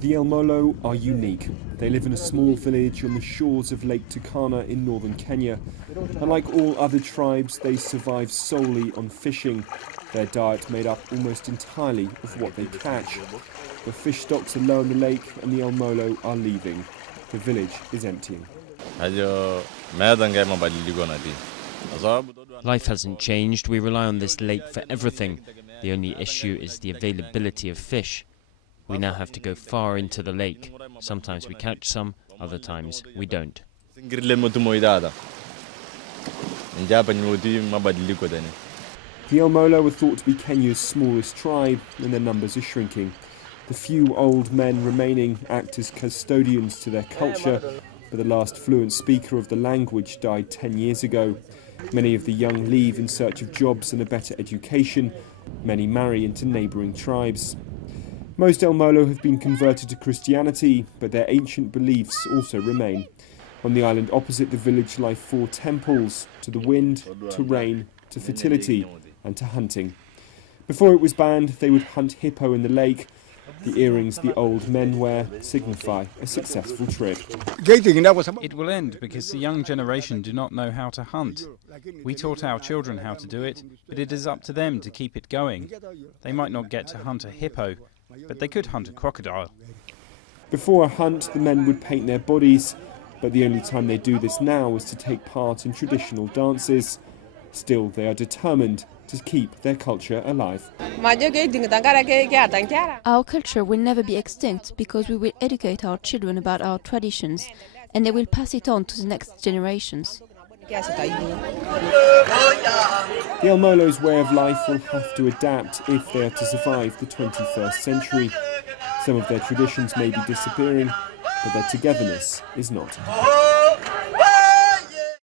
The El Molo are unique. They live in a small village on the shores of Lake Turkana in northern Kenya. And like all other tribes, they survive solely on fishing, their diet made up almost entirely of what they catch. The fish stocks are low in the lake and the El Molo are leaving. The village is emptying. Life hasn't changed. We rely on this lake for everything. The only issue is the availability of fish. We now have to go far into the lake. Sometimes we catch some, other times we don't. The El Molo are thought to be Kenya's smallest tribe, and their numbers are shrinking. The few old men remaining act as custodians to their culture, but the last fluent speaker of the language died 10 years ago. Many of the young leave in search of jobs and a better education. Many marry into neighbouring tribes. Most El Molo have been converted to Christianity, but their ancient beliefs also remain. On the island opposite the village lie 4 temples, to the wind, to rain, to fertility and to hunting. Before it was banned, they would hunt hippo in the lake. The earrings the old men wear signify a successful trip. It will end because the young generation do not know how to hunt. We taught our children how to do it, but it is up to them to keep it going. They might not get to hunt a hippo, but they could hunt a crocodile. Before a hunt, the men would paint their bodies, but the only time they do this now is to take part in traditional dances. Still, they are determined to keep their culture alive. Our culture will never be extinct because we will educate our children about our traditions and they will pass it on to the next generations. The El Molo's way of life will have to adapt if they are to survive the 21st century. Some of their traditions may be disappearing, but their togetherness is not.